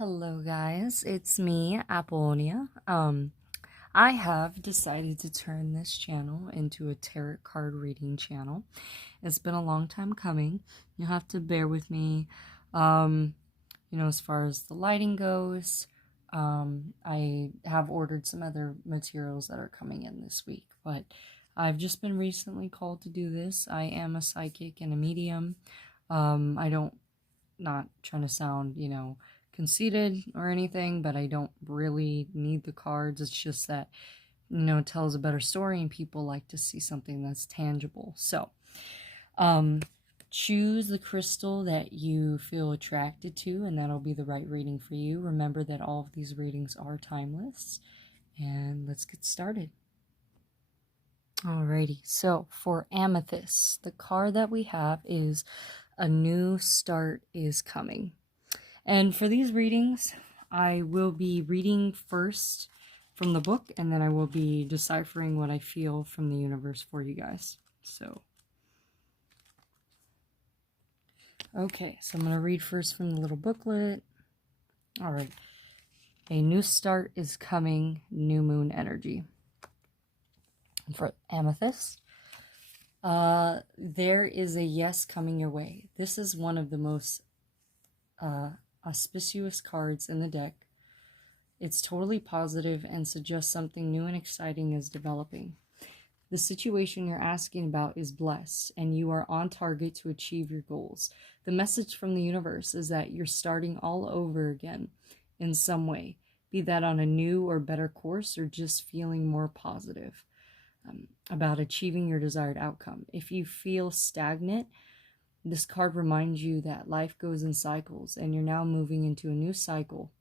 Hello guys, it's me, Apollonia. I have decided to turn this channel into a tarot card reading channel. It's been a long time coming. You'll have to bear with me, as far as the lighting goes. I have ordered some other materials that are coming in this week, but I've just been recently called to do this. I am a psychic and a medium. Not trying to sound, conceited or anything, but I don't really need the cards. It's just that, it tells a better story and people like to see something that's tangible. So, choose the crystal that you feel attracted to, and that'll be the right reading for you. Remember that all of these readings are timeless, and let's get started. Alrighty, so for Amethyst, the card that we have is A New Start is Coming. And for these readings, I will be reading first from the book, and then I will be deciphering what I feel from the universe for you guys. So, okay, so I'm going to read first from the little booklet. All right. A new start is coming, new moon energy. And for Amethyst, there is a yes coming your way. This is one of the most auspicious cards in the deck. It's totally positive and suggests something new and exciting is developing. The situation you're asking about is blessed, and you are on target to achieve your goals. The message from the universe is that you're starting all over again in some way, be that on a new or better course or just feeling more positive about achieving your desired outcome. If you feel stagnant, this card reminds you that life goes in cycles and you're now moving into a new cycle.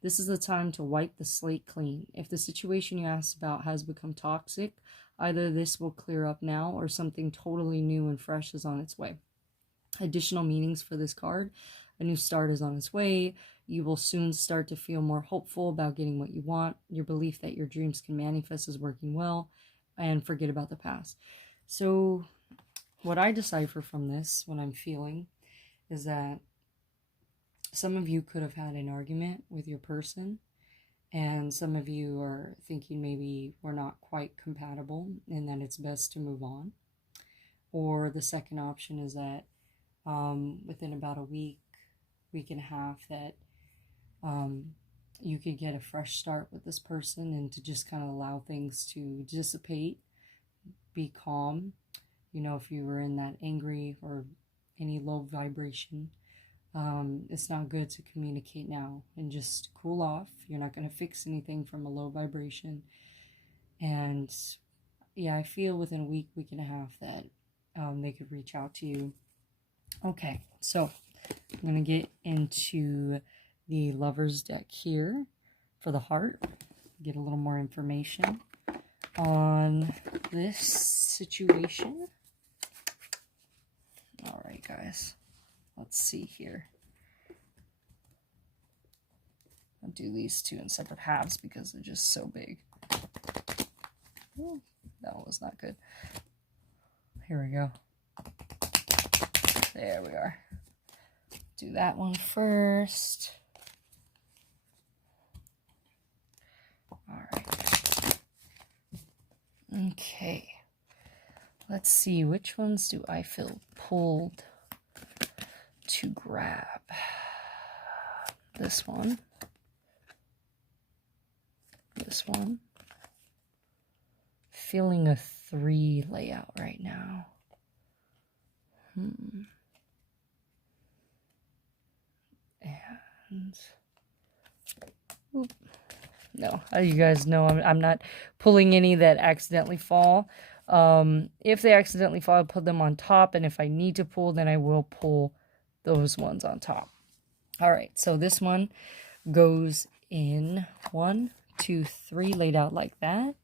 This is the time to wipe the slate clean. If the situation you asked about has become toxic, either this will clear up now or something totally new and fresh is on its way. Additional meanings for this card: a new start is on its way. You will soon start to feel more hopeful about getting what you want. Your belief that your dreams can manifest is working well, and forget about the past. So what I decipher from this, what I'm feeling, is that some of you could have had an argument with your person, and some of you are thinking maybe we're not quite compatible and that it's best to move on. Or the second option is that within about a week and a half, that you could get a fresh start with this person and to just kind of allow things to dissipate, be calm. If you were in that angry or any low vibration, it's not good to communicate now, and just cool off. You're not going to fix anything from a low vibration. And yeah, I feel within a week and a half that they could reach out to you. Okay, so I'm going to get into the Lover's deck here for the heart, get a little more information on this situation. All right, guys, let's see here. I'll do these two in separate halves because they're just so big. Ooh, that one was not good. Here we go. There we are. Do that one first. All right. Okay. Let's see, which ones do I feel pulled to grab? This one. This one. Feeling a 3 layout right now. And no, you guys know I'm not pulling any that accidentally fall. If they accidentally fall, I'll put them on top, and if I need to pull, then I will pull those ones on top. All right, so this one goes in 1, 2, 3, laid out like that.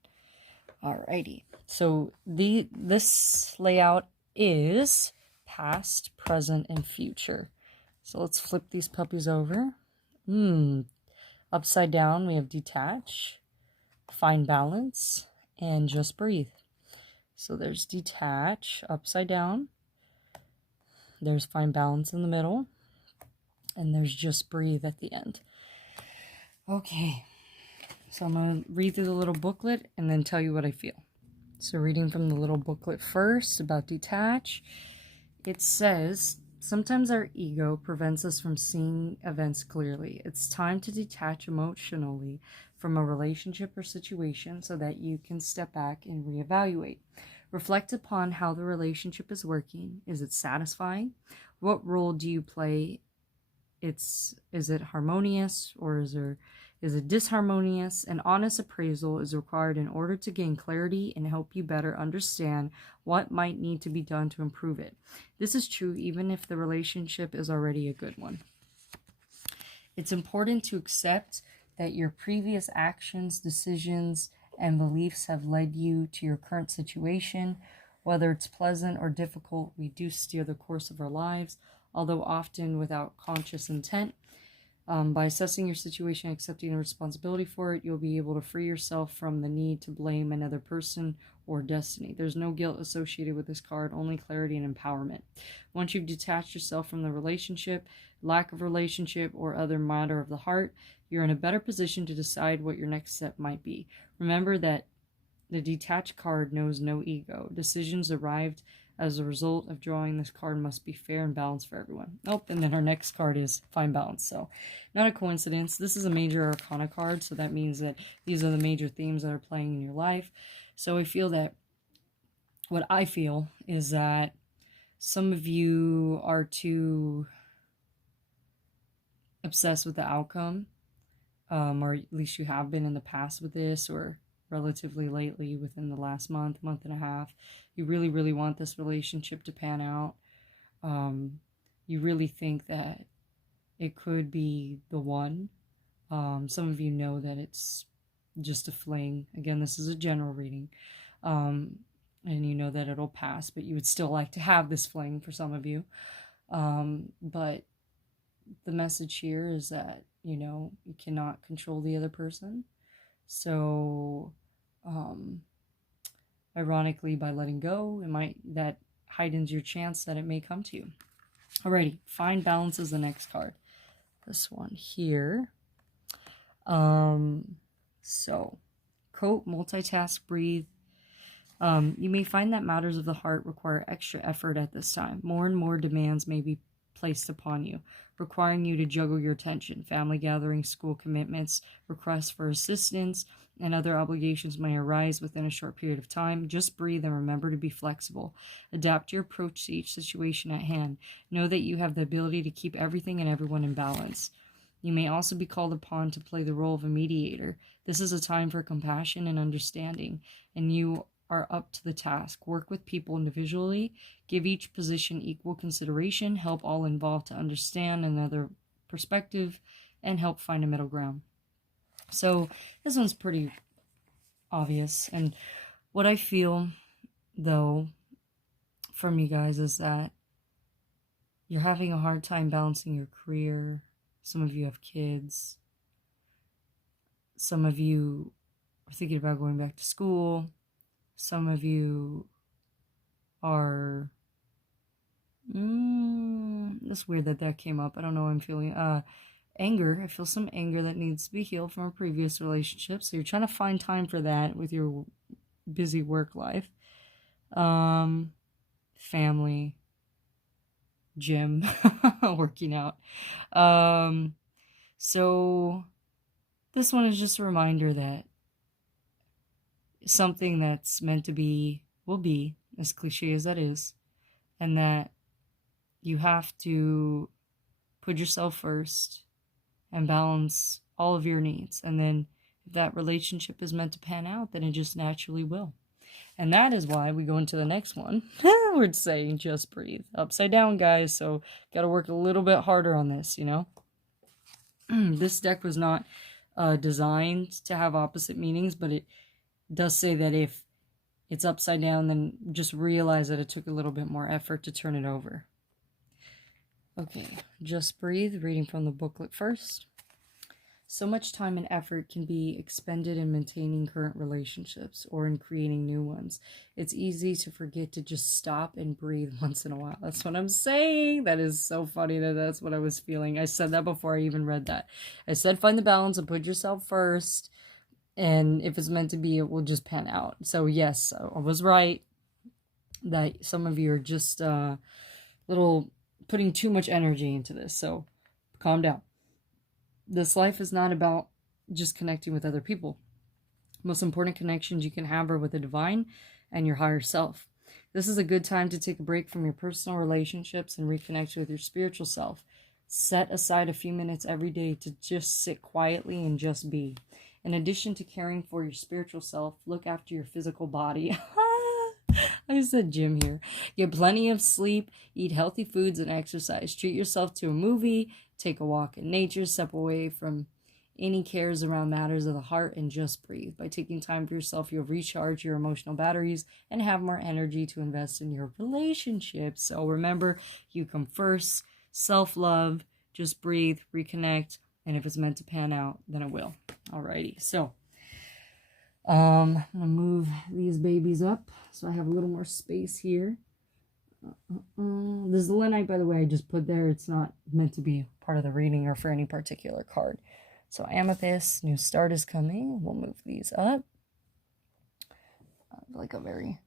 Alrighty, so this layout is past, present, and future. So let's flip these puppies over. Upside down, we have detach, find balance, and just breathe. So there's detach, upside down. There's find balance in the middle. And there's just breathe at the end. Okay, so I'm going to read through the little booklet and then tell you what I feel. So reading from the little booklet first about detach, it says, sometimes our ego prevents us from seeing events clearly. It's time to detach emotionally from a relationship or situation so that you can step back and reevaluate. Reflect upon how the relationship is working. Is it satisfying? What role do you play? Is it harmonious or is it disharmonious? An honest appraisal is required in order to gain clarity and help you better understand what might need to be done to improve it. This is true even if the relationship is already a good one. It's important to accept that your previous actions, decisions, and beliefs have led you to your current situation. Whether it's pleasant or difficult, we do steer the course of our lives, although often without conscious intent. By assessing your situation and accepting the responsibility for it, you'll be able to free yourself from the need to blame another person or destiny. There's no guilt associated with this card, only clarity and empowerment. Once you've detached yourself from the relationship, lack of relationship, or other matter of the heart, you're in a better position to decide what your next step might be. Remember that the detached card knows no ego. Decisions arrived as a result of drawing this card must be fair and balanced for everyone. Oh, and then our next card is find balance. So not a coincidence. This is a major arcana card, so that means that these are the major themes that are playing in your life. So I feel that what I feel is that some of you are too obsessed with the outcome, or at least you have been in the past with this, or relatively lately within the last month and a half. You really, really want this relationship to pan out. You really think that it could be the one. Some of you know that it's just a fling. Again, this is a general reading. And you know that it'll pass, but you would still like to have this fling for some of you. But the message here is that, you cannot control the other person. So, ironically, by letting go, that heightens your chance that it may come to you. Alrighty, find balance is the next card. This one here. So, cope, multitask, breathe. You may find that matters of the heart require extra effort at this time. More and more demands may be placed upon you, requiring you to juggle your attention. Family gatherings, school commitments, requests for assistance, and other obligations may arise within a short period of time. Just breathe and remember to be flexible. Adapt your approach to each situation at hand. Know that you have the ability to keep everything and everyone in balance. You may also be called upon to play the role of a mediator. This is a time for compassion and understanding, and you are up to the task. Work with people individually, give each position equal consideration, help all involved to understand another perspective, and help find a middle ground. So this one's pretty obvious, and what I feel, though, from you guys is that you're having a hard time balancing your career. Some of you have kids. Some of you are thinking about going back to school. Some of you are, that's weird that came up. I don't know what I'm feeling. Anger. I feel some anger that needs to be healed from a previous relationship. So you're trying to find time for that with your busy work life. Family, gym, working out. So this one is just a reminder that something that's meant to be will be, as cliche as that is, and that you have to put yourself first and balance all of your needs. And then if that relationship is meant to pan out, then it just naturally will. And that is why we go into the next one. We're saying just breathe. Upside down, guys, so got to work a little bit harder on this, This deck was not designed to have opposite meanings, but it does say that if it's upside down, then just realize that it took a little bit more effort to turn it over. Okay, just breathe, reading from the booklet first. So much time and effort can be expended in maintaining current relationships or in creating new ones. It's easy to forget to just stop and breathe once in a while. That's what I'm saying. That is so funny that that's what I was feeling. I said that before I even read that. I said find the balance and put yourself first. And if it's meant to be, it will just pan out. So yes, I was right that some of you are just little putting too much energy into this. So calm down. This life is not about just connecting with other people. Most important connections you can have are with the divine and your higher self. This is a good time to take a break from your personal relationships and reconnect with your spiritual self. Set aside a few minutes every day to just sit quietly and just be. In addition to caring for your spiritual self, look after your physical body. I said gym here. Get plenty of sleep, eat healthy foods, and exercise. Treat yourself to a movie, take a walk in nature, step away from any cares around matters of the heart, and just breathe. By taking time for yourself, you'll recharge your emotional batteries and have more energy to invest in your relationships. So remember, you come first. Self-love, just breathe, reconnect, and if it's meant to pan out, then it will. Alrighty, so I'm gonna move these babies up so I have a little more space here. This is the Lenite, by the way, I just put there. It's not meant to be part of the reading or for any particular card. So Amethyst, new start is coming. We'll move these up. Like a very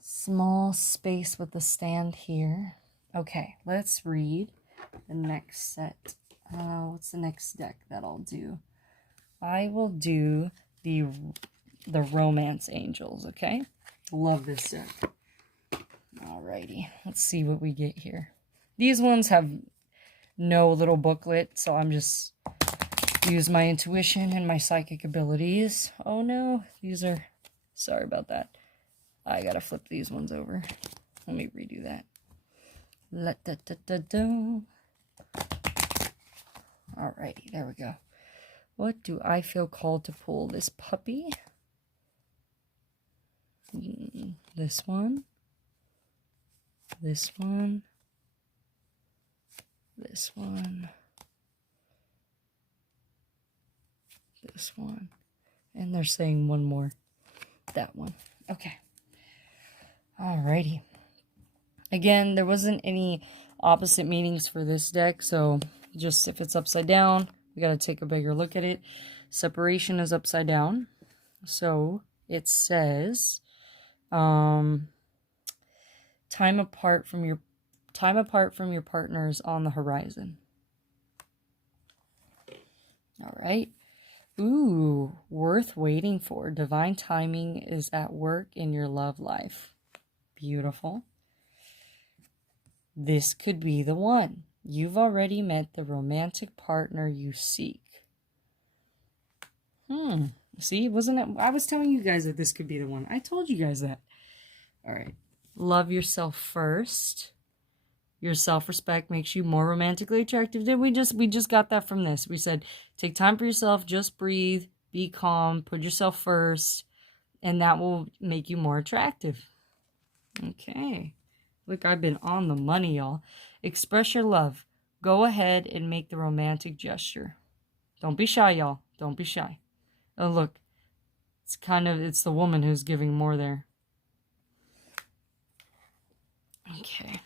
small space with the stand here. Okay, let's read the next set. What's the next deck that I'll do? I will do the Romance Angels, okay? Love this deck. Alrighty, let's see what we get here. These ones have no little booklet, so I'm just use my intuition and my psychic abilities. Oh no, these are, sorry about that. I gotta flip these ones over. Let me redo that. Alrighty, there we go. What do I feel called to pull? This puppy? This one? This one? This one? This one? And they're saying one more. That one. Okay. Alrighty. Again, there wasn't any opposite meanings for this deck, so just if it's upside down, we got to take a bigger look at it. Separation is upside down, so it says time apart from your partners on the horizon. All right. Ooh, worth waiting for. Divine timing is at work in your love life. Beautiful. This could be the one. You've already met the romantic partner you seek. See, wasn't it? I was telling you guys that this could be the one. I told you guys that. All right. Love yourself first. Your self-respect makes you more romantically attractive. We just got that from this. We said, take time for yourself, just breathe, be calm, put yourself first, and that will make you more attractive. Okay. Look, I've been on the money, y'all. Express your love. Go ahead and make the romantic gesture. Don't be shy, y'all. Don't be shy. Oh, look. It's the woman who's giving more there. Okay.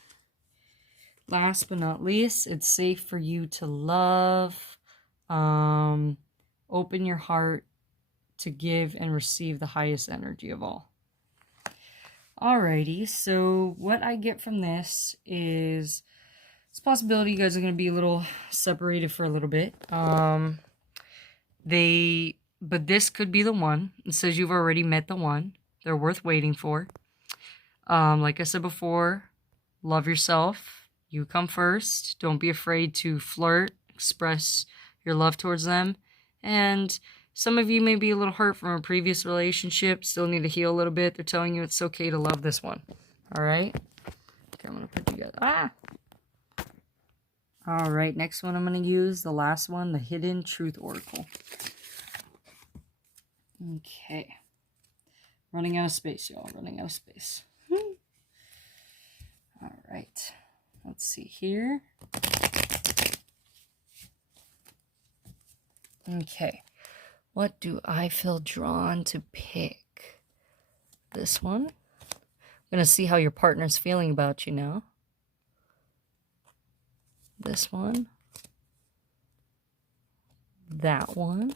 Last but not least, it's safe for you to love. Open your heart to give and receive the highest energy of all. Alrighty, so what I get from this is it's a possibility you guys are going to be a little separated for a little bit. But this could be the one. It says you've already met the one. They're worth waiting for. Like I said before, love yourself. You come first. Don't be afraid to flirt, express your love towards them. And some of you may be a little hurt from a previous relationship, still need to heal a little bit. They're telling you it's okay to love this one. All right? Okay, I'm going to put together. All right, next one I'm going to use, the last one, the Hidden Truth Oracle. Okay. Running out of space, y'all. Running out of space. All right. Let's see here. Okay. What do I feel drawn to pick? This one. I'm going to see how your partner's feeling about you now. This one. That one.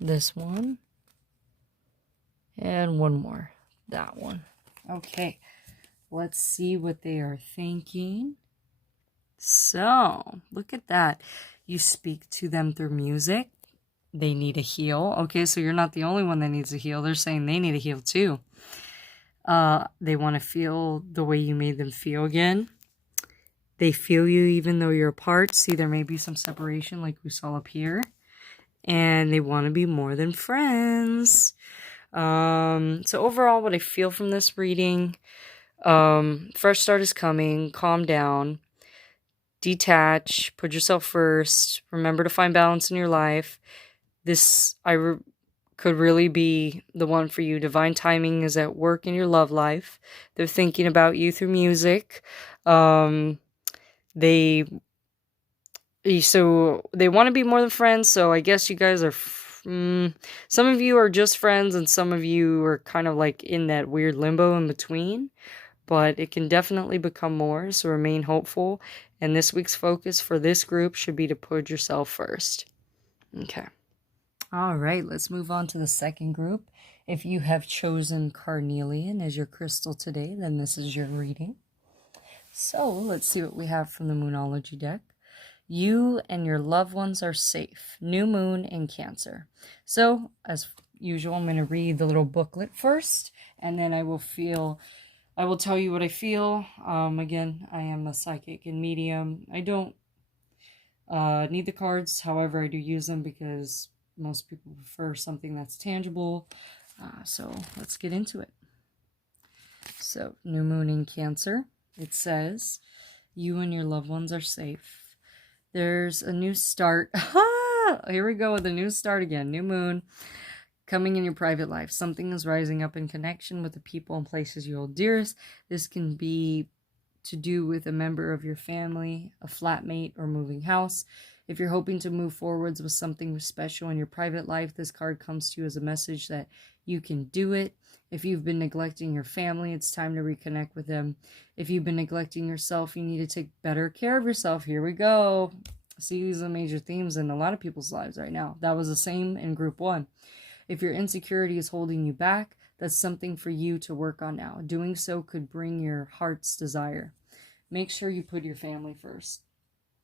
This one. And one more. That one. Okay. Let's see what they are thinking. So, look at that. You speak to them through music. They need a heal. Okay, so you're not the only one that needs a heal. They're saying they need a heal too. They want to feel the way you made them feel again. They feel you even though you're apart. See, there may be some separation like we saw up here. And they want to be more than friends. So overall, what I feel from this reading, fresh start is coming. Calm down. Detach. Put yourself first. Remember to find balance in your life. This could really be the one for you. Divine timing is at work in your love life. They're thinking about you through music. They want to be more than friends. So I guess you guys are, some of you are just friends and some of you are kind of like in that weird limbo in between. But it can definitely become more. So remain hopeful. And this week's focus for this group should be to put yourself first. Okay. All right, let's move on to the second group. If you have chosen carnelian as your crystal today, then this is your reading. So let's see what we have from the Moonology deck. You and your loved ones are safe. New moon in Cancer. So as usual, I'm going to read the little booklet first, and then I will tell you what I feel. Again, I am a psychic and medium. I don't need the cards. However, I do use them because most people prefer something that's tangible. So let's get into it. So, new moon in Cancer. It says, you and your loved ones are safe. There's a new start. Here we go with a new start again. New moon coming in your private life. Something is rising up in connection with the people and places you hold dearest. This can be to do with a member of your family, a flatmate, or moving house. If you're hoping to move forwards with something special in your private life, this card comes to you as a message that you can do it. If you've been neglecting your family, it's time to reconnect with them. If you've been neglecting yourself, you need to take better care of yourself. Here we go. See, these are major themes in a lot of people's lives right now. That was the same in group 1. If your insecurity is holding you back, that's something for you to work on now. Doing so could bring your heart's desire. Make sure you put your family first.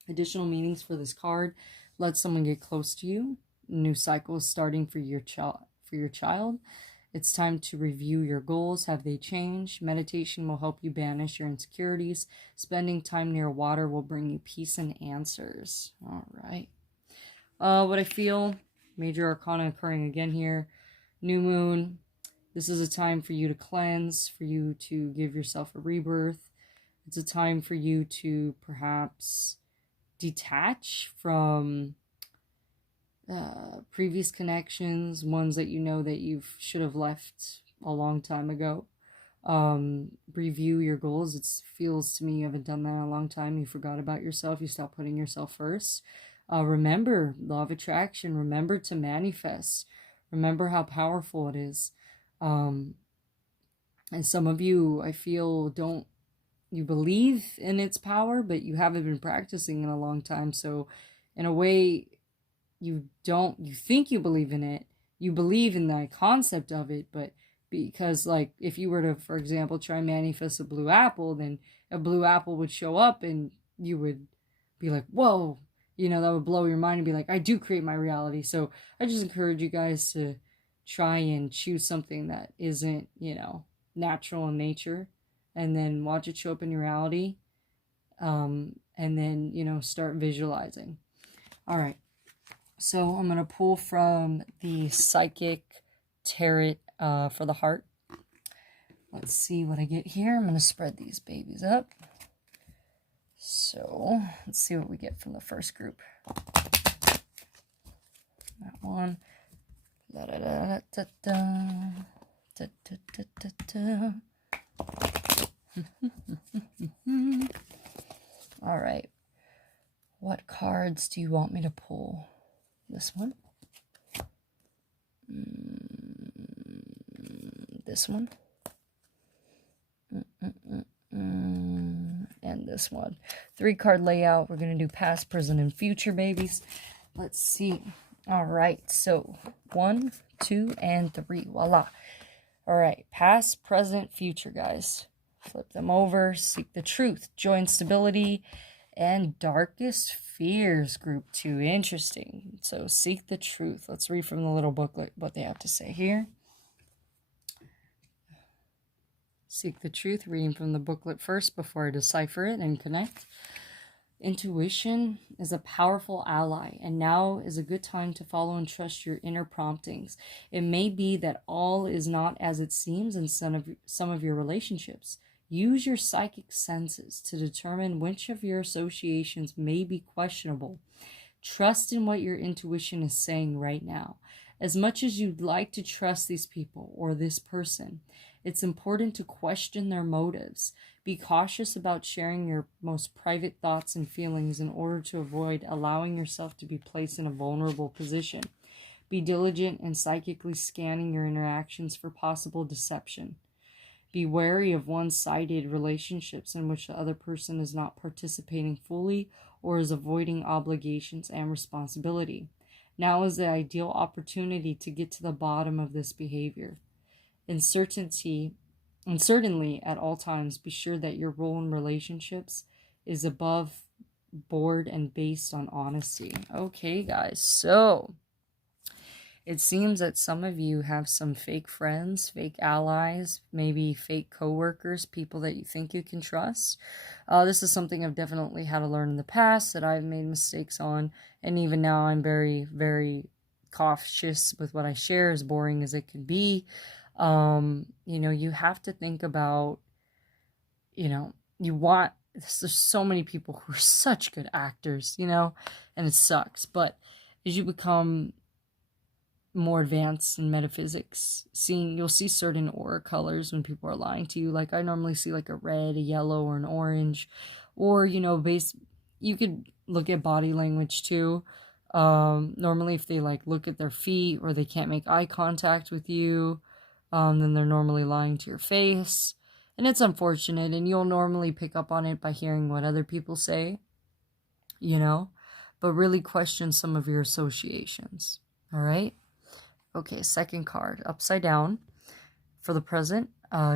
Additional meanings for this card: let someone get close to you. New cycle is starting for your child. It's time to review your goals. Have they changed? Meditation will help you banish your insecurities. Spending time near water will bring you peace and answers. All right. What I feel, major arcana occurring again here. New moon. This is a time for you to cleanse, for you to give yourself a rebirth. It's a time for you to perhaps detach from previous connections, ones that you know that you should have left a long time ago. Review your goals. It feels to me you haven't done that in a long time. You forgot about yourself. You stopped putting yourself first. Remember law of attraction. Remember to manifest. Remember how powerful it is. And some of you, I feel, you believe in its power, but you haven't been practicing in a long time. So in a way, you think you believe in it. You believe in the concept of it, but because, like, if you were to, for example, try manifest a blue apple, then a blue apple would show up and you would be like, whoa, that would blow your mind and be like, I do create my reality. So I just encourage you guys to try and choose something that isn't, natural in nature, and then watch it show up in your reality. And then, start visualizing. All right. So I'm going to pull from the Psychic Tarot for the heart. Let's see what I get here. I'm going to spread these babies up. So let's see what we get from the first group. That one. Da, da, da, da, da, da, da, da, da, da. All right. What cards do you want me to pull? This one? This one? And this one. 3-card layout. We're going to do past, present, and future, babies. Let's see. All right. So 1, 2, and 3. Voila. All right. Past, present, future, guys. Flip them over. Seek the truth. Joy and stability. And darkest fears, group 2. Interesting. So seek the truth. Let's read from the little booklet what they have to say here. Seek the truth, reading from the booklet first before I decipher it and connect. Intuition is a powerful ally, and now is a good time to follow and trust your inner promptings. It may be that all is not as it seems in some of your relationships. Use your psychic senses to determine which of your associations may be questionable. Trust in what your intuition is saying right now. As much as you'd like to trust these people or this person, it's important to question their motives. Be cautious about sharing your most private thoughts and feelings in order to avoid allowing yourself to be placed in a vulnerable position. Be diligent in psychically scanning your interactions for possible deception. Be wary of one-sided relationships in which the other person is not participating fully or is avoiding obligations and responsibility. Now is the ideal opportunity to get to the bottom of this behavior. And certainly at all times, be sure that your role in relationships is above board and based on honesty. Okay, guys, so it seems that some of you have some fake friends, fake allies, maybe fake coworkers, people that you think you can trust. This is something I've definitely had to learn in the past, that I've made mistakes on, and even now I'm very, very cautious with what I share, as boring as it can be. You have to think about, there's so many people who are such good actors, and it sucks. But as you become more advanced in metaphysics, you'll see certain aura colors when people are lying to you. Like I normally see like a red, a yellow, or an orange, or, you could look at body language too. Normally if they look at their feet or they can't make eye contact with you, then they're normally lying to your face. And it's unfortunate, and you'll normally pick up on it by hearing what other people say, but really question some of your associations. All right? Okay, second card, upside down for the present,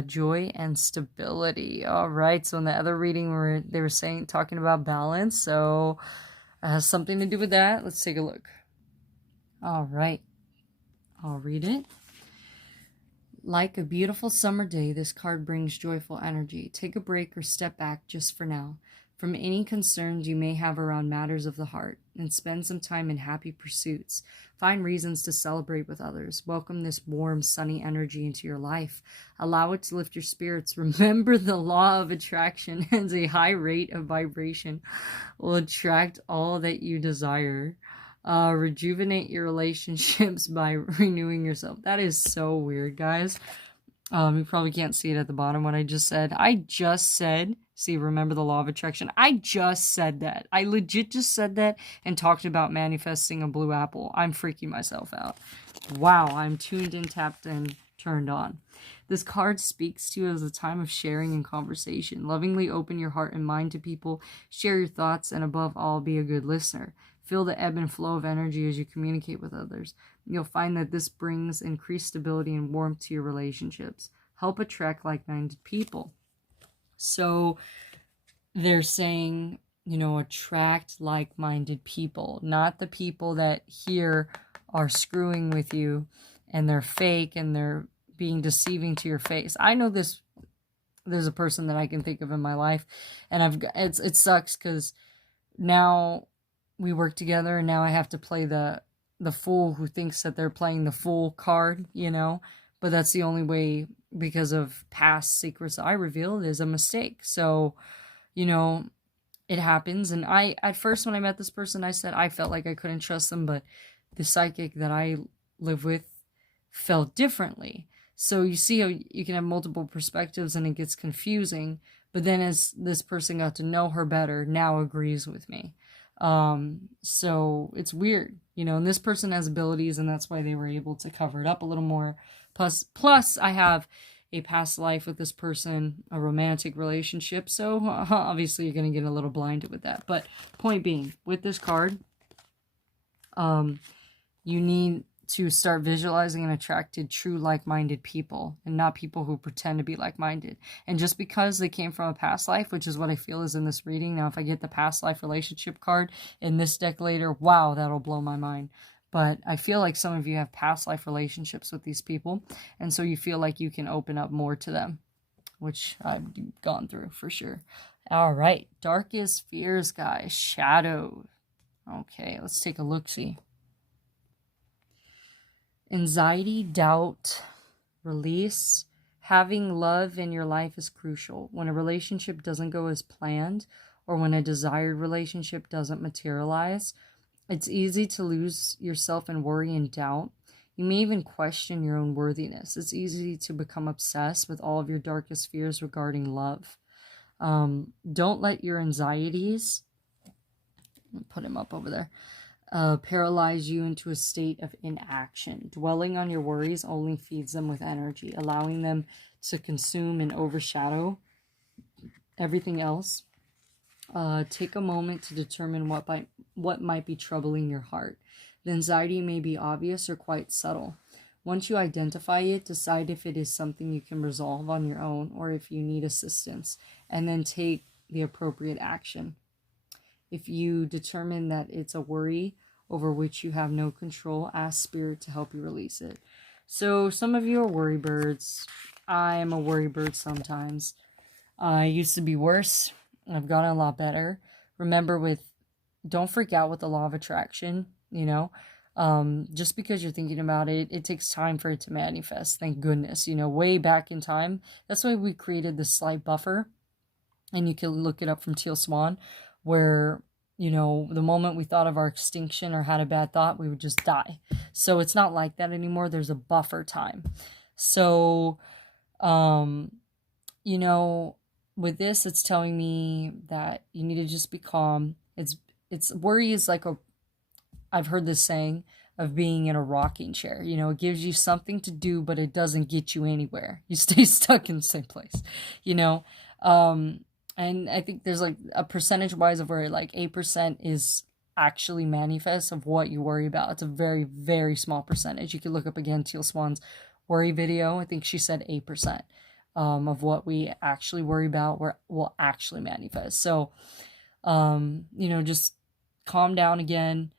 joy and stability. All right, so in the other reading they were talking about balance, so it has something to do with that. Let's take a look. All right, I'll read it. Like a beautiful summer day, this card brings joyful energy. Take a break or step back just for now from any concerns you may have around matters of the heart, and spend some time in happy pursuits. Find reasons to celebrate with others. Welcome this warm, sunny energy into your life. Allow it to lift your spirits. Remember the law of attraction, and a high rate of vibration will attract all that you desire. Rejuvenate your relationships by renewing yourself. That is so weird, guys. You probably can't see it at the bottom what I just said. Remember the law of attraction. I just said that. I legit just said that and talked about manifesting a blue apple. I'm freaking myself out. Wow, I'm tuned in, tapped in, turned on. This card speaks to you as a time of sharing and conversation. Lovingly open your heart and mind to people. Share your thoughts, and above all, be a good listener. Feel the ebb and flow of energy as you communicate with others. You'll find that this brings increased stability and warmth to your relationships. Help attract like-minded people. So they're saying, attract like-minded people, not the people that here are screwing with you and they're fake and they're being deceiving to your face. I know this. There's a person that I can think of in my life, and it sucks because now we work together, and now I have to play the fool who thinks that they're playing the fool card, but that's the only way, because of past secrets I revealed, is a mistake. So, it happens. And at first when I met this person, I said I felt like I couldn't trust them, but the psychic that I live with felt differently. So you see how you can have multiple perspectives and it gets confusing. But then as this person got to know her better, now agrees with me. So it's weird, you know, and this person has abilities and that's why they were able to cover it up a little more. Plus I have a past life with this person, a romantic relationship. So obviously you're going to get a little blinded with that. But point being, with this card, you need to start visualizing and attracting true like-minded people and not people who pretend to be like-minded. And just because they came from a past life, which is what I feel is in this reading. Now, if I get the past life relationship card in this deck later, wow, that'll blow my mind. But I feel like some of you have past life relationships with these people. And so you feel like you can open up more to them, which I've gone through for sure. All right. Darkest fears, guys. Shadow. Okay, let's take a look-see. Anxiety, doubt, release. Having love in your life is crucial. When a relationship doesn't go as planned, or when a desired relationship doesn't materialize, it's easy to lose yourself in worry and doubt. You may even question your own worthiness. It's easy to become obsessed with all of your darkest fears regarding love. Don't let your anxieties, put him up over there, paralyze you into a state of inaction. Dwelling on your worries only feeds them with energy, allowing them to consume and overshadow everything else. Take a moment to determine what might be troubling your heart. The anxiety may be obvious or quite subtle. Once you identify it, decide if it is something you can resolve on your own or if you need assistance, and then take the appropriate action. If you determine that it's a worry over which you have no control, ask Spirit to help you release it. So some of you are worry birds. I am a worry bird sometimes. I used to be worse. I've gotten a lot better. Remember, don't freak out with the law of attraction, you know. Just because you're thinking about it, it takes time for it to manifest. Thank goodness, you know, way back in time. That's why we created this slight buffer. And you can look it up from Teal Swan, where, you know, the moment we thought of our extinction or had a bad thought, we would just die. So it's not like that anymore. There's a buffer time. So, you know, with this, it's telling me that you need to just be calm. Worry is like I've heard this saying of being in a rocking chair. You know, it gives you something to do, but it doesn't get you anywhere. You stay stuck in the same place, you know. And I think there's like a percentage-wise of where like 8% is actually manifest of what you worry about. It's a very, very small percentage. You can look up again Teal Swan's worry video. I think she said 8% of what we actually worry about will actually manifest. So, you know, just calm down again.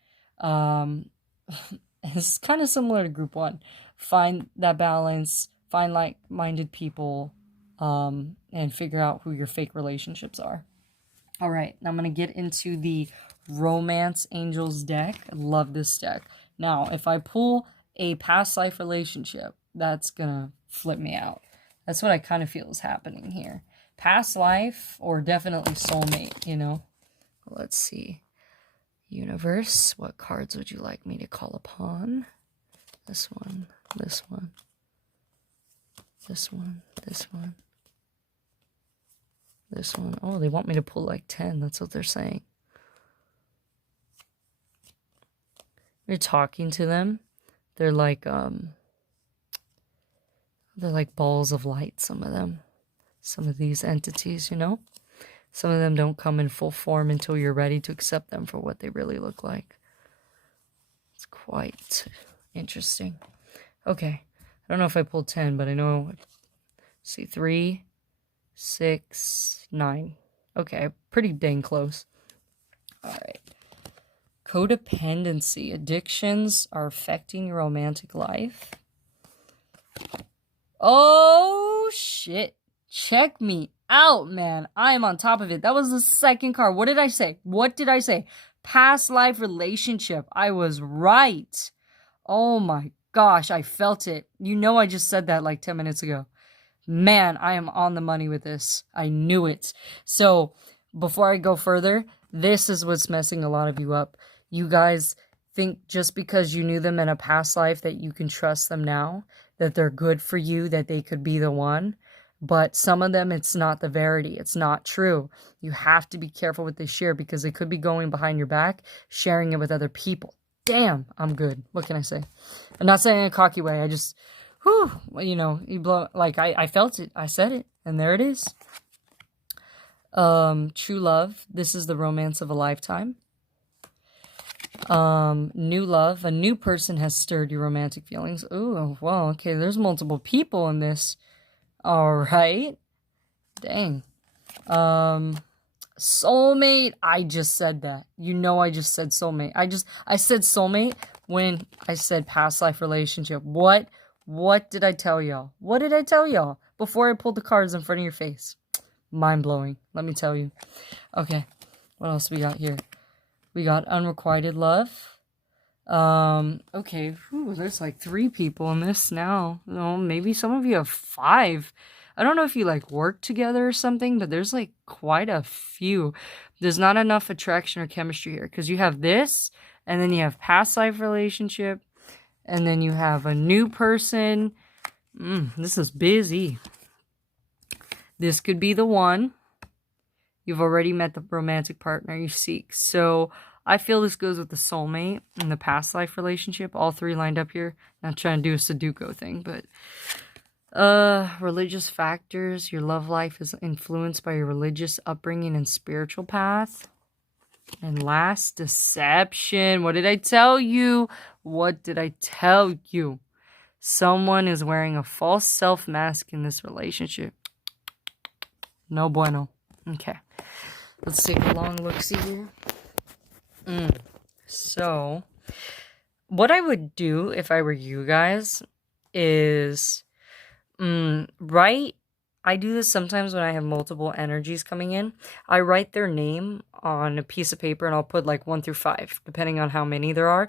It's kind of similar to group 1. Find that balance, find like-minded people, and figure out who your fake relationships are. All right, now I'm going to get into the Romance Angels deck. I love this deck. Now, if I pull a past life relationship, that's going to flip me out. That's what I kind of feel is happening here. Past life or definitely soulmate, you know. Let's see. Universe, what cards would you like me to call upon? This one, this one, this one, this one, this one. Oh, they want me to pull like 10. That's what they're saying. You're talking to them. They're like balls of light, some of them. Some of these entities, you know. Some of them don't come in full form until you're ready to accept them for what they really look like. It's quite interesting. Okay. I don't know if I pulled 10, but I know. See, 3, 6, 9. Okay, pretty dang close. All right. Codependency. Addictions are affecting your romantic life. Oh, shit. Check me out, man. I am on top of it. That was the second card. What did I say? What did I say? Past life relationship. I was right. Oh my gosh, I felt it. You know I just said that like 10 minutes ago. Man, I am on the money with this. I knew it. So, before I go further, this is what's messing a lot of you up. You guys think just because you knew them in a past life that you can trust them now. that they're good for you, that they could be the one. But some of them, it's not the verity. It's not true. You have to be careful what they share, because they could be going behind your back, sharing it with other people. Damn, I'm good. What can I say? I'm not saying in a cocky way. I just, you blow, like, I felt it. I said it. And there it is. True love. This is the romance of a lifetime. New love. A new person has stirred your romantic feelings. Oh, well, okay. There's multiple people in this. All right. Dang. Soulmate. I just said that. I just said soulmate. I said soulmate when I said past life relationship. What did I tell y'all? What did I tell y'all before I pulled the cards in front of your face? Mind blowing. Let me tell you. Okay. What else we got here? We got unrequited love. Okay. There's like 3 people in this now. Maybe some of you have 5. I don't know if you like work together or something, but there's like quite a few. There's not enough attraction or chemistry here, because you have this, and then you have past life relationship, and then you have a new person. This is busy. This could be the one. You've already met the romantic partner you seek. So I feel this goes with the soulmate and the past life relationship. All 3 lined up here. Not trying to do a Sudoku thing, but religious factors. Your love life is influenced by your religious upbringing and spiritual path. And last, deception. What did I tell you? What did I tell you? Someone is wearing a false self mask in this relationship. No bueno. Okay. Let's take a long look-see here. So, what I would do if I were you guys is, I do this sometimes when I have multiple energies coming in. I write their name on a piece of paper, and I'll put like 1 through 5, depending on how many there are.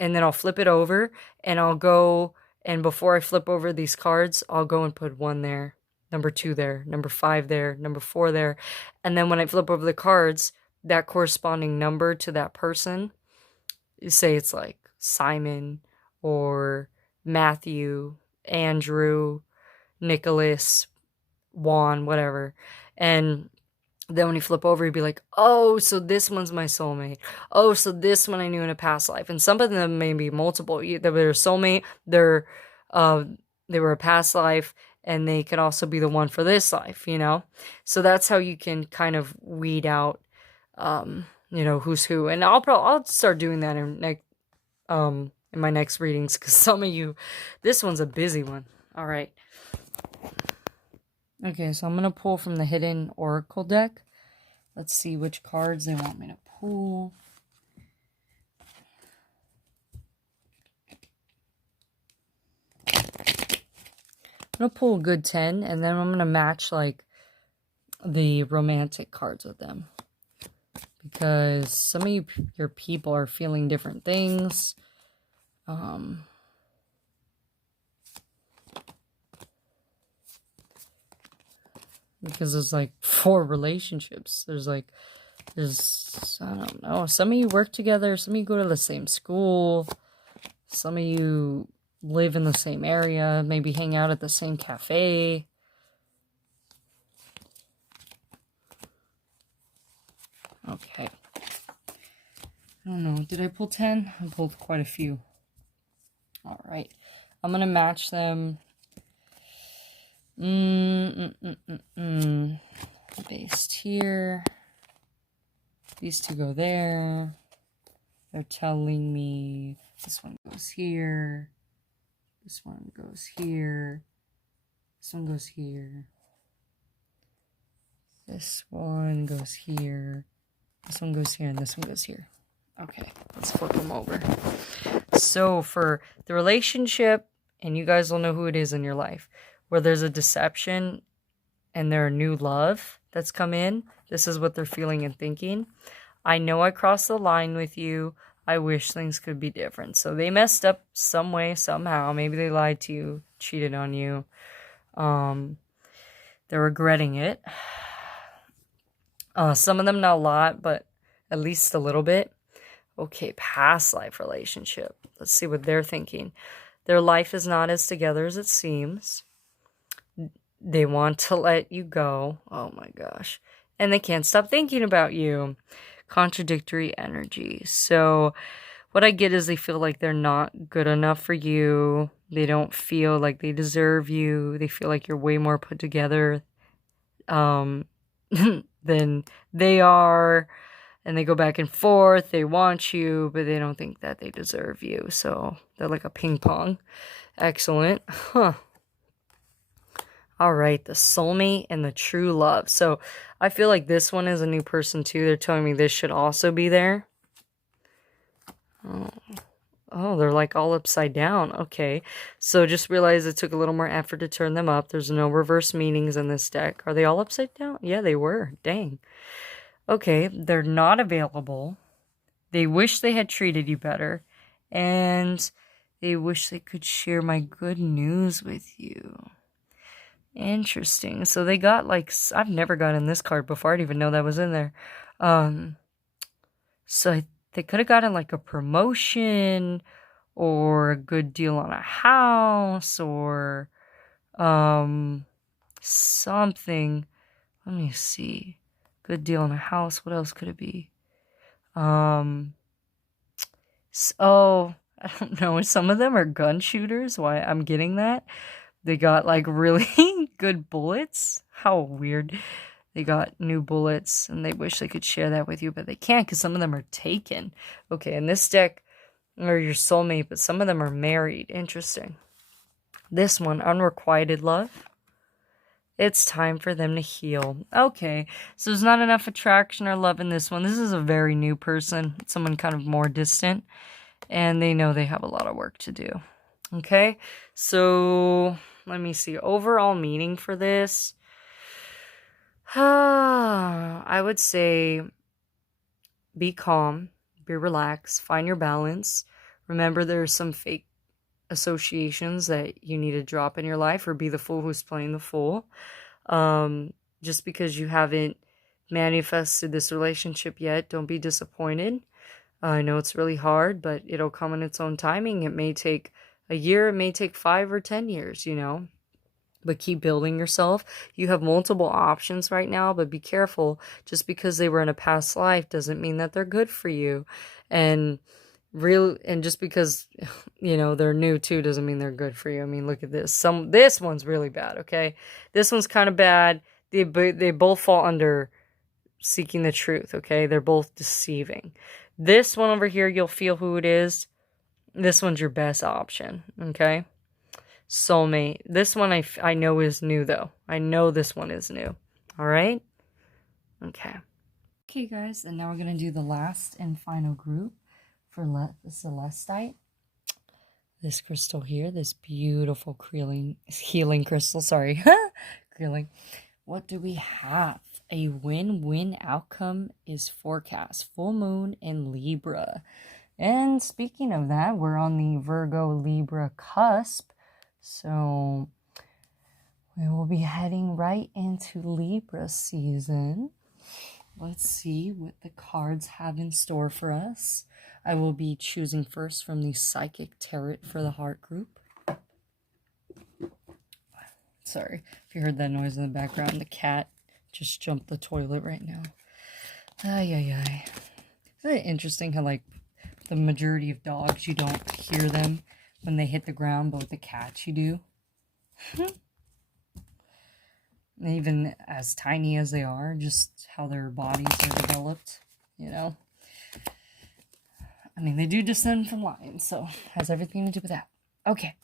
And then I'll flip it over, and I'll go, and before I flip over these cards, I'll go and put 1 there, number 2 there, number 5 there, number 4 there. And then when I flip over the cards, that corresponding number to that person, say it's like Simon or Matthew, Andrew, Nicholas, Juan, whatever. And then when you flip over, you'd be like, oh, so this one's my soulmate. Oh, so this one I knew in a past life. And some of them may be multiple. They're a soulmate, they were a past life, and they could also be the one for this life, So that's how you can kind of weed out, who's who. And I'll start doing that in my next readings, because some of you, this one's a busy one. All right. Okay, so I'm going to pull from the Hidden Oracle deck. Let's see which cards they want me to pull. I'm going to pull a good 10, and then I'm going to match, like, the romantic cards with them. Because some of your people are feeling different things. Because there's like 4 relationships. There's I don't know, some of you work together, some of you go to the same school, some of you live in the same area, maybe hang out at the same cafe. Okay. I don't know, did I pull 10? I pulled quite a few. All right. I'm going to match them. Based here. These 2 go there. They're telling me this one goes here. This one goes here. This one goes here. This one goes here. This one goes here, and this one goes here. Okay, let's flip them over. So for the relationship, and you guys will know who it is in your life, where there's a deception and there are new love that's come in, this is what they're feeling and thinking. I know I crossed the line with you. I wish things could be different. So they messed up some way, somehow. Maybe they lied to you, cheated on you. They're regretting it. Some of them not a lot, but at least a little bit. Okay, past life relationship. Let's see what they're thinking. Their life is not as together as it seems. They want to let you go. Oh my gosh. And they can't stop thinking about you. Contradictory energy. So what I get is they feel like they're not good enough for you. They don't feel like they deserve you. They feel like you're way more put together than they are. And they go back and forth. They want you, but they don't think that they deserve you. So they're like a ping pong. Excellent. Huh. All right, the soulmate and the true love. So I feel like this one is a new person too. They're telling me this should also be there. Oh, they're like all upside down. Okay, so just realize it took a little more effort to turn them up. There's no reverse meanings in this deck. Are they all upside down? Yeah, they were. Dang. Okay, they're not available. They wish they had treated you better. And they wish they could share my good news with you. Interesting. So they got like, I've never gotten this card before. I didn't even know that was in there. So they could have gotten like a promotion or a good deal on a house or something. Let me see. Good deal on a house. What else could it be? Oh, I don't know. Some of them are gun shooters. Why I'm getting that. They got like really good bullets. How weird. They got new bullets and they wish they could share that with you, but they can't because some of them are taken. Okay, in this deck, or your soulmate, but some of them are married. Interesting. This one, unrequited love. It's time for them to heal. Okay, so there's not enough attraction or love in this one. This is a very new person, someone kind of more distant, and they know they have a lot of work to do. Okay, so let me see. Overall meaning for this, I would say be calm, be relaxed, find your balance. Remember there's some fake associations that you need to drop in your life, or be the fool who's playing the fool. Just because you haven't manifested this relationship yet, don't be disappointed. I know it's really hard, but it'll come in its own timing. It may take a year, it may take 5 or 10 years, but keep building yourself. You have multiple options right now, but be careful. Just because they were in a past life doesn't mean that they're good for you. And just because, they're new too doesn't mean they're good for you. I mean, look at this. This one's really bad, okay? This one's kind of bad. They both fall under seeking the truth, okay? They're both deceiving. This one over here, you'll feel who it is. This one's your best option, okay? Soulmate. This one I know is new, though. I know this one is new. All right? Okay. Okay, guys, and now we're going to do the last and final group for the Celestite. This crystal here, this beautiful healing crystal, sorry. Healing. What do we have? A win-win outcome is forecast. Full moon in Libra. And speaking of that, we're on the Virgo-Libra cusp. So we will be heading right into Libra season. Let's see what the cards have in store for us. I will be choosing first from the Psychic Tarot for the Heart group. Sorry if you heard that noise in the background. The cat just jumped the toilet right now. Ay, ay, ay. Isn't it interesting how, like, the majority of dogs, you don't hear them when they hit the ground, but with the cats, you do? Even as tiny as they are, just how their bodies are developed, I mean, they do descend from lions, so it has everything to do with that. Okay.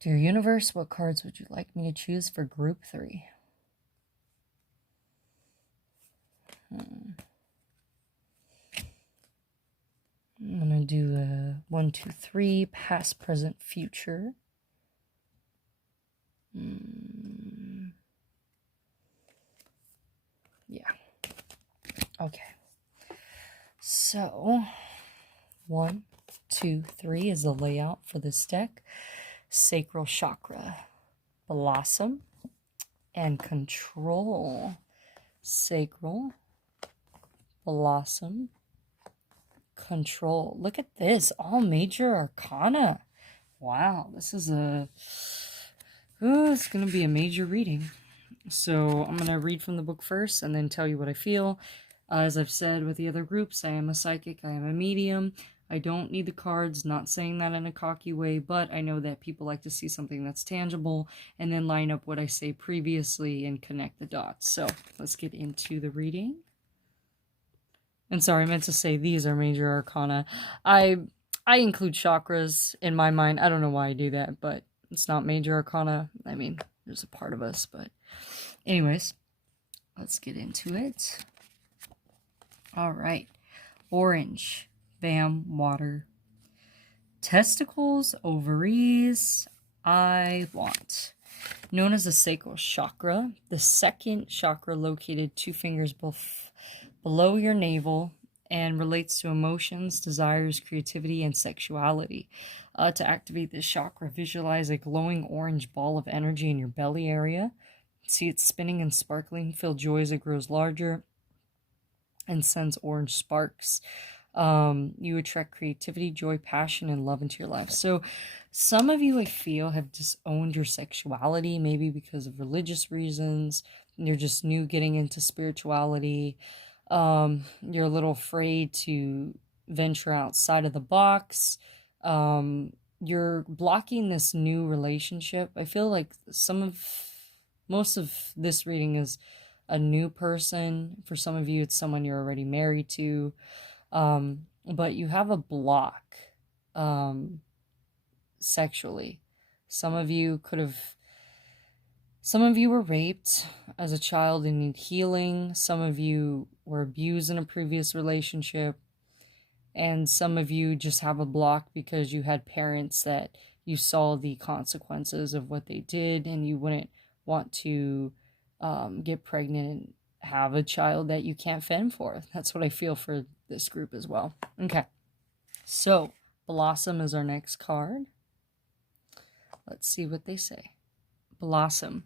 Dear Universe, what cards would you like me to choose for Group 3? I'm going to do a 1, 2, 3, past, present, future. Yeah. Okay. So, 1, 2, 3 is the layout for this deck. Sacral chakra, blossom, and control. Sacral, blossom, control. Look at this, all major arcana. Wow, this is it's going to be a major reading. So I'm going to read from the book first and then tell you what I feel. As I've said with the other groups, I am a psychic, I am a medium. I don't need the cards, not saying that in a cocky way, but I know that people like to see something that's tangible and then line up what I say previously and connect the dots. So let's get into the reading. And sorry, I meant to say these are major arcana. I include chakras in my mind. I don't know why I do that, but it's not major arcana. I mean, there's a part of us, but anyways, let's get into it. All right. Orange. Bam. Water. Testicles, ovaries, I want. Known as the sacral chakra, the second chakra located 2 fingers below your navel and relates to emotions, desires, creativity, and sexuality. To activate this chakra, visualize a glowing orange ball of energy in your belly area. See it spinning and sparkling. Feel joy as it grows larger and sends orange sparks. You attract creativity, joy, passion, and love into your life. So some of you, I feel, have disowned your sexuality, maybe because of religious reasons. You're just new getting into spirituality. You're a little afraid to venture outside of the box. You're blocking this new relationship. I feel like most of this reading is a new person. For some of you, it's someone you're already married to. But you have a block, sexually. Some of you were raped as a child and need healing. Some of you were abused in a previous relationship. And some of you just have a block because you had parents that you saw the consequences of what they did and you wouldn't want to get pregnant and have a child that you can't fend for. That's what I feel for this group as well. Okay, so Blossom is our next card. Let's see what they say. Blossom.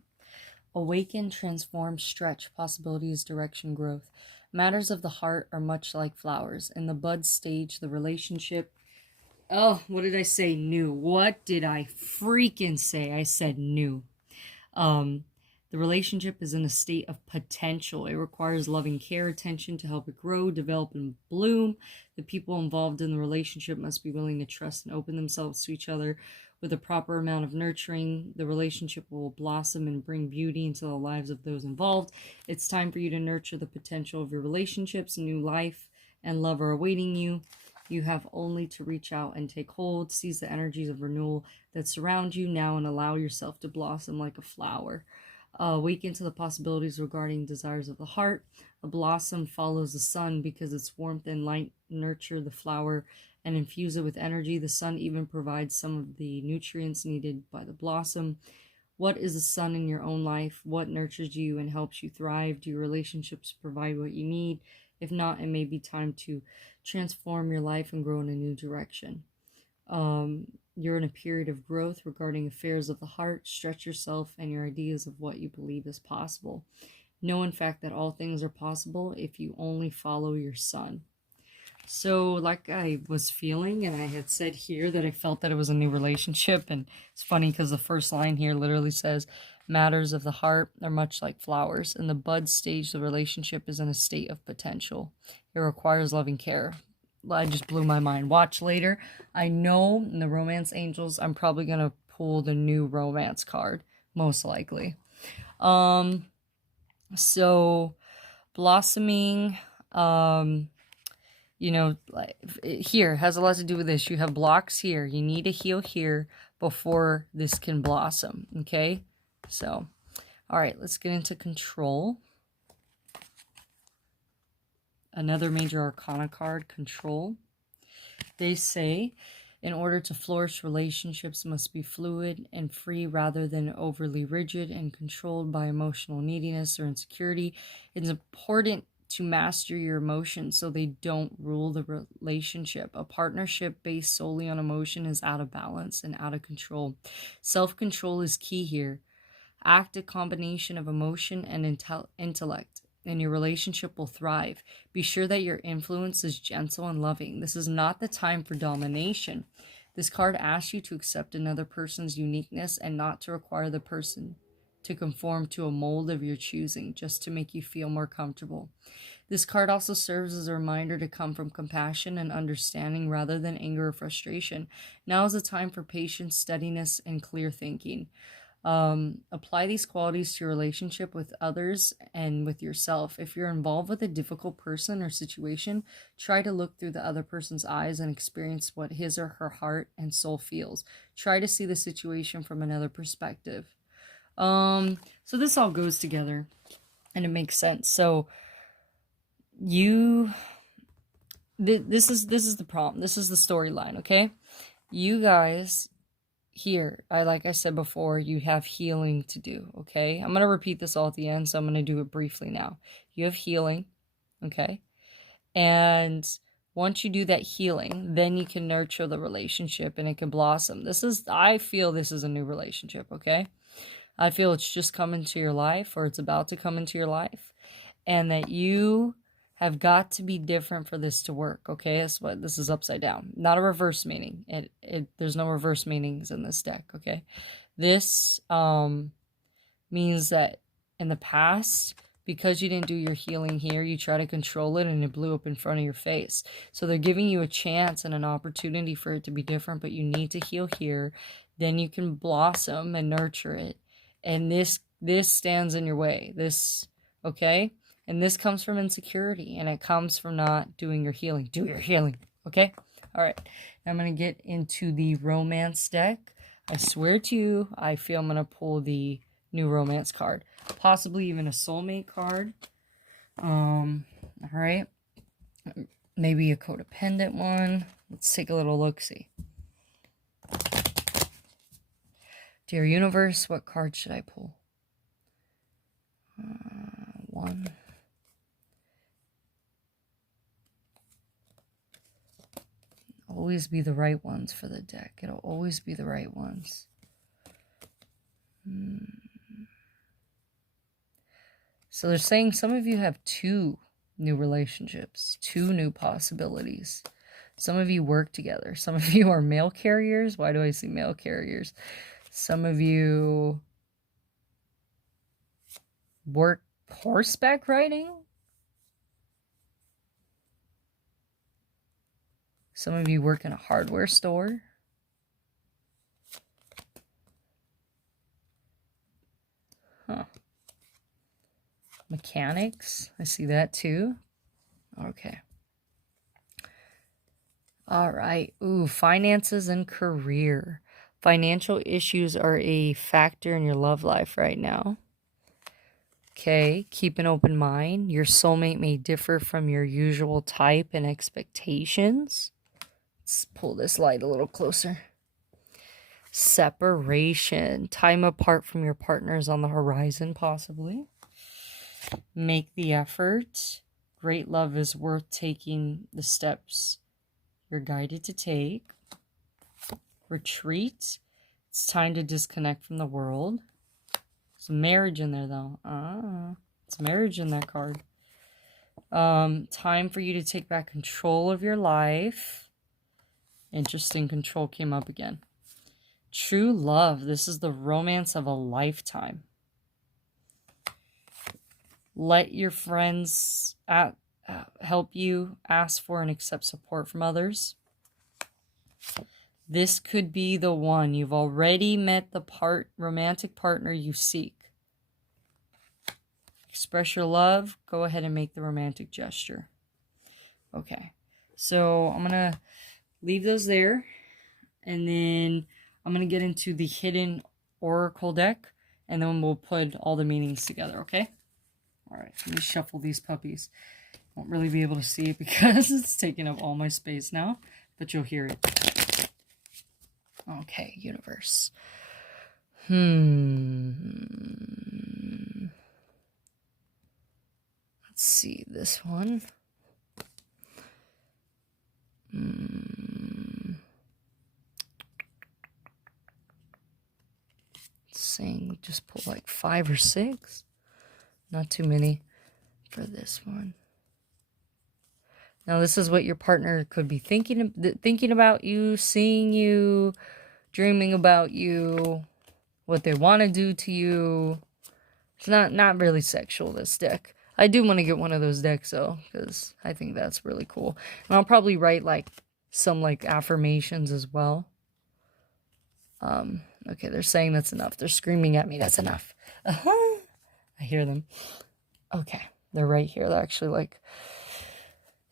Awaken, transform, stretch, possibilities, direction, growth. Matters of the heart are much like flowers. In the bud stage, the relationship... Oh, what did I say? New. What did I freaking say? I said new. The relationship is in a state of potential. It requires loving care, attention to help it grow, develop, and bloom. The people involved in the relationship must be willing to trust and open themselves to each other. With a proper amount of nurturing, the relationship will blossom and bring beauty into the lives of those involved. It's time for you to nurture the potential of your relationships. New life and love are awaiting you. You have only to reach out and take hold. Seize the energies of renewal that surround you now and allow yourself to blossom like a flower. Awaken to the possibilities regarding desires of the heart. A blossom follows the sun because its warmth and light nurture the flower and infuse it with energy. The sun even provides some of the nutrients needed by the blossom. What is the sun in your own life? What nurtures you and helps you thrive? Do your relationships provide what you need? If not, it may be time to transform your life and grow in a new direction. You're in a period of growth regarding affairs of the heart. Stretch yourself and your ideas of what you believe is possible. Know, in fact, that all things are possible if you only follow your sun. So, like I was feeling, and I had said here that I felt that it was a new relationship, and it's funny because the first line here literally says, matters of the heart are much like flowers. In the bud stage, the relationship is in a state of potential. It requires loving care. I just blew my mind. Watch later. I know in the Romance Angels, I'm probably going to pull the new romance card, most likely. So, blossoming, like here has a lot to do with this. You have blocks here. You need to heal here before this can blossom. Okay. So, all right, let's get into control. Another major arcana card, control. They say, in order to flourish, relationships must be fluid and free rather than overly rigid and controlled by emotional neediness or insecurity. It's important to master your emotions so they don't rule the relationship. A partnership based solely on emotion is out of balance and out of control. Self-control is key here. Act a combination of emotion and intellect, and your relationship will thrive. Be sure that your influence is gentle and loving. This is not the time for domination. This card asks you to accept another person's uniqueness and not to require the person to conform to a mold of your choosing, just to make you feel more comfortable. This card also serves as a reminder to come from compassion and understanding rather than anger or frustration. Now is the time for patience, steadiness, and clear thinking. Apply these qualities to your relationship with others and with yourself. If you're involved with a difficult person or situation, try to look through the other person's eyes and experience what his or her heart and soul feels. Try to see the situation from another perspective. So this all goes together and it makes sense. So this is the problem. This is the storyline, okay? You guys here, like I said before, you have healing to do, okay? I'm going to repeat this all at the end, so I'm going to do it briefly now. You have healing, okay? And once you do that healing, then you can nurture the relationship and it can blossom. I feel this is a new relationship, okay? I feel it's just come into your life, or it's about to come into your life, and that you have got to be different for this to work, okay? That's what this is, upside down. Not a reverse meaning. There's no reverse meanings in this deck, okay? This means that in the past, because you didn't do your healing here, you try to control it and it blew up in front of your face. So they're giving you a chance and an opportunity for it to be different, but you need to heal here. Then you can blossom and nurture it. And this stands in your way. Okay? And this comes from insecurity, and it comes from not doing your healing. Do your healing, okay? All right. Now I'm going to get into the romance deck. I swear to you, I feel I'm going to pull the new romance card. Possibly even a soulmate card. All right. Maybe a codependent one. Let's take a little look-see. Dear Universe, what card should I pull? One. Always be the right ones for the deck. It'll always be the right ones. So they're saying some of you have 2 new relationships, 2 new possibilities. Some of you work together. Some of you are mail carriers. Why do I see mail carriers? Some of you work horseback riding. Some of you work in a hardware store. Huh. Mechanics. I see that too. Okay. All right. Ooh, finances and career. Financial issues are a factor in your love life right now. Okay, keep an open mind. Your soulmate may differ from your usual type and expectations. Let's pull this light a little closer. Separation. Time apart from your partners on the horizon, possibly. Make the effort. Great love is worth taking the steps you're guided to take. Retreat. It's time to disconnect from the world. There's marriage in there, though. It's marriage in that card. Time for you to take back control of your life. Interesting, control came up again. True love. This is the romance of a lifetime. Let your friends help you ask for and accept support from others. This could be the one. You've already met the romantic partner you seek. Express your love. Go ahead and make the romantic gesture. Okay. So I'm going to leave those there. And then I'm going to get into the hidden oracle deck. And then we'll put all the meanings together, okay? All right. Let me shuffle these puppies. Won't really be able to see it because it's taking up all my space now. But you'll hear it. Okay, universe. Let's see this one. Saying just pull like 5 or 6. Not too many for this one. Now, this is what your partner could be thinking about you, seeing you, dreaming about you, what they want to do to you. It's not really sexual, this deck. I do want to get one of those decks, though, because I think that's really cool. And I'll probably write, like, some, like, affirmations as well. Okay, they're saying that's enough. They're screaming at me, that's enough. I hear them. Okay, they're right here. They're actually, like,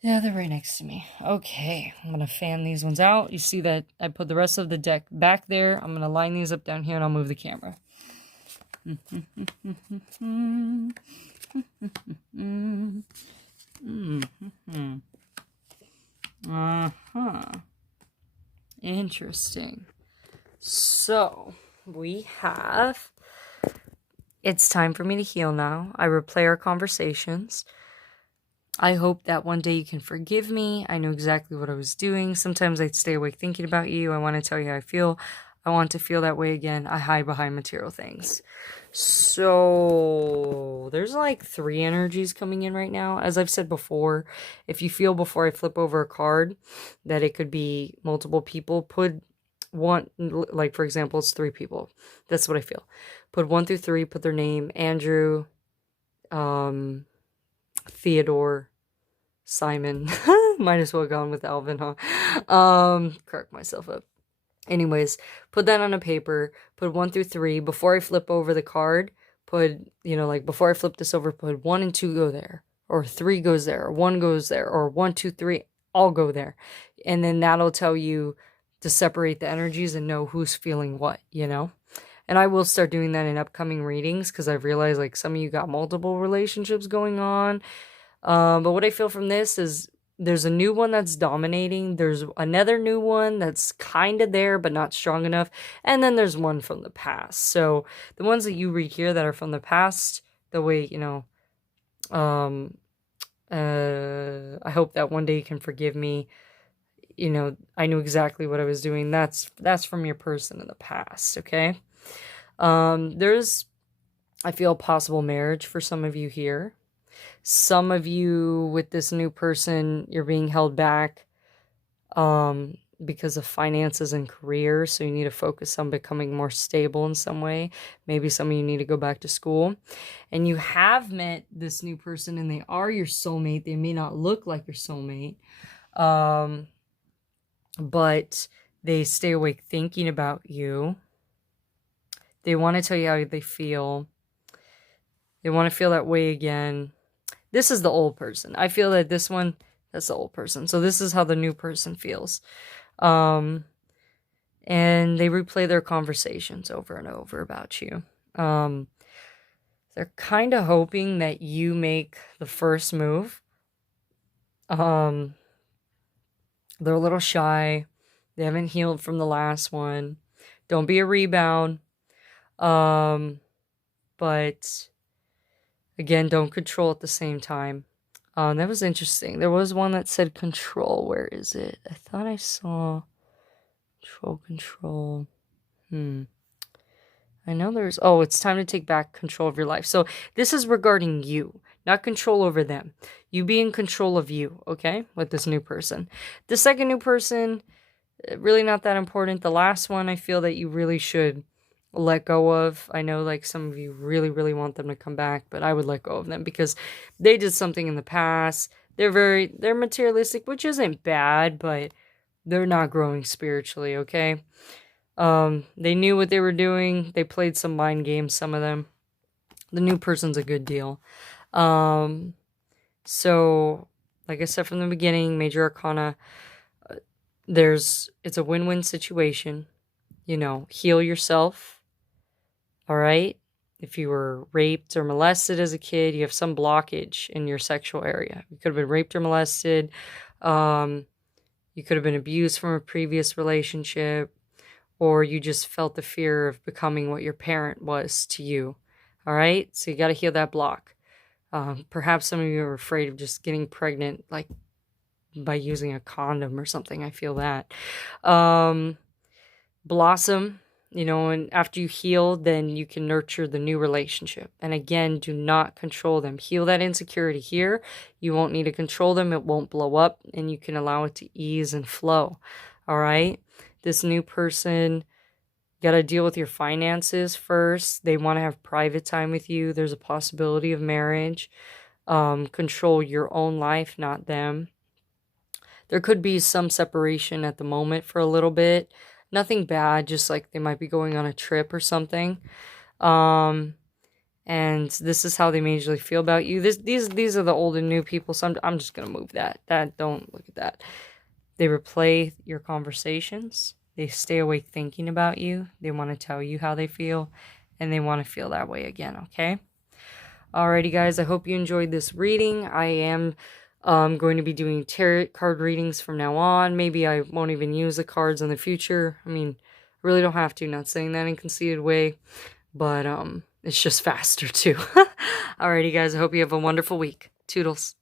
yeah, they're right next to me. Okay, I'm going to fan these ones out. You see that I put the rest of the deck back there. I'm going to line these up down here, and I'll move the camera. Interesting. So, we have... It's time for me to heal now. I replay our conversations. I hope that one day you can forgive me. I know exactly what I was doing. Sometimes I'd stay awake thinking about you. I want to tell you how I feel. I want to feel that way again. I hide behind material things. So, there's like 3 energies coming in right now. As I've said before, if you feel before I flip over a card that it could be multiple people, put one, like for example, it's 3 people. That's what I feel. Put 1 through 3, put their name, Andrew, Theodore, Simon. Might as well go on with Alvin, huh? Crack myself up. Anyways, put that on a paper, put 1 through 3. Before I flip over the card, put, like before I flip this over, put 1 and 2 go there, or 3 goes there, or 1 goes there, or 1, 2, 3, all go there. And then that'll tell you to separate the energies and know who's feeling what, And I will start doing that in upcoming readings because I've realized like some of you got multiple relationships going on. But what I feel from this is there's a new one that's dominating. There's another new one that's kind of there but not strong enough. And then there's one from the past. So the ones that you read here that are from the past, the way, I hope that one day you can forgive me. I knew exactly what I was doing. That's from your person in the past, okay? There's, I feel, possible marriage for some of you here. Some of you with this new person, you're being held back because of finances and career, so you need to focus on becoming more stable in some way. Maybe some of you need to go back to school. And you have met this new person and they are your soulmate. They may not look like your soulmate, but they stay awake thinking about you. They want to tell you how they feel. They want to feel that way again. This is the old person. I feel that this one, that's the old person. So this is how the new person feels. And they replay their conversations over and over about you. They're kind of hoping that you make the first move. They're a little shy. They haven't healed from the last one. Don't be a rebound. But again, don't control at the same time. That was interesting. There was one that said control. Where is it? I thought I saw control. I know there's, it's time to take back control of your life. So this is regarding you, not control over them. You be in control of you, okay? With this new person. The second new person, really not that important. The last one, I feel that you really should let go of. I know like some of you really, really want them to come back, but I would let go of them because they did something in the past. They're materialistic, which isn't bad, but they're not growing spiritually, okay? They knew what they were doing. They played some mind games, some of them. The new person's a good deal. So, like I said from the beginning, Major Arcana, it's a win-win situation. Heal yourself. All right? If you were raped or molested as a kid, you have some blockage in your sexual area. You could have been raped or molested. You could have been abused from a previous relationship. Or you just felt the fear of becoming what your parent was to you. All right? So you got to heal that block. Perhaps some of you are afraid of just getting pregnant, like by using a condom or something. I feel that. Blossom. you know, and after you heal, then you can nurture the new relationship. And again, do not control them. Heal that insecurity here. You won't need to control them. It won't blow up, and you can allow it to ease and flow. All right. This new person, got to deal with your finances first. They want to have private time with you. There's a possibility of marriage. Control your own life, not them. There could be some separation at the moment for a little bit. Nothing bad, just like they might be going on a trip or something. And this is how they majorly feel about you. These are the old and new people. So I'm just gonna move that. Don't look at that. They replay your conversations. They stay awake thinking about you. They want to tell you how they feel, and they want to feel that way again. Okay. Alrighty, guys. I hope you enjoyed this reading. I am going to be doing tarot card readings from now on. Maybe I won't even use the cards in the future. I mean, I really don't have to. Not saying that in a conceited way, but it's just faster too. Alrighty, guys. I hope you have a wonderful week. Toodles.